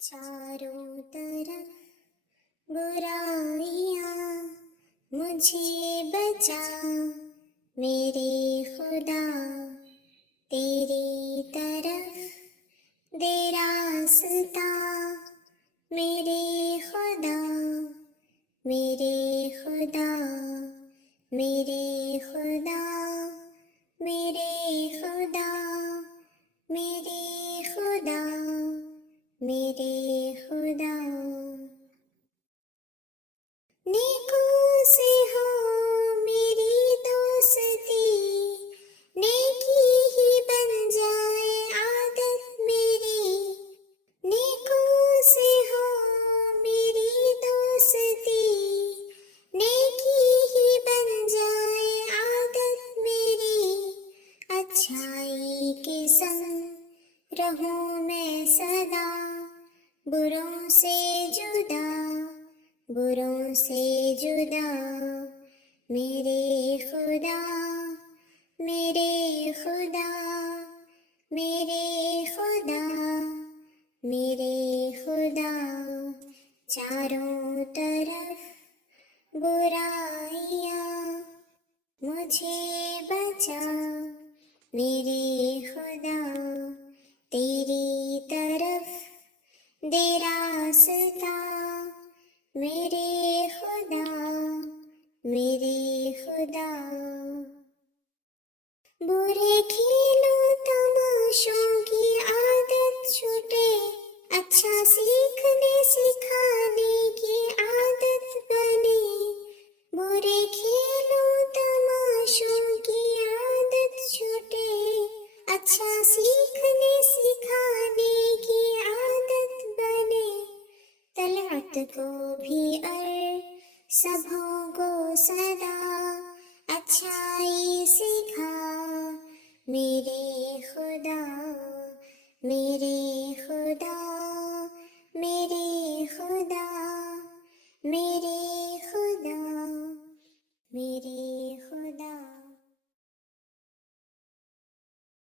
چاروں طرف برائیاں، مجھے بچا میرے خدا، تیری طرف دے راستہ میرے خدا، میرے خدا، میرے خدا، میرے خدا، میرے خدا، میرے خدا۔ نیکوں سے ہو میری دوستی، نیکی ہی بن جائے عادت میری، نیکوں سے ہو میری دوستی، نیکی ہی بن جائے عادت میری، اچھائی کے سنگ رہوں میں سدا، بروں سے جدا، بروں سے جدا، میرے خدا، میرے خدا، میرے خدا، میرے خدا۔ چاروں طرف برائیاں، مجھے بچا میرے خدا، تیری طرف دے راستہ میرے خدا، میرے خدا۔ برے کھیلوں تماشوں کی عادت چھوٹے، اچھا سیکھنے سکھانے کی عادت بنے، برے کھیلوں تماشوں کی عادت چھوٹے، اچھا سیکھنے سکھانے کی عادت بنے، طلعت کو بھی سبھوں کو سدا، اچھائی سکھا میرے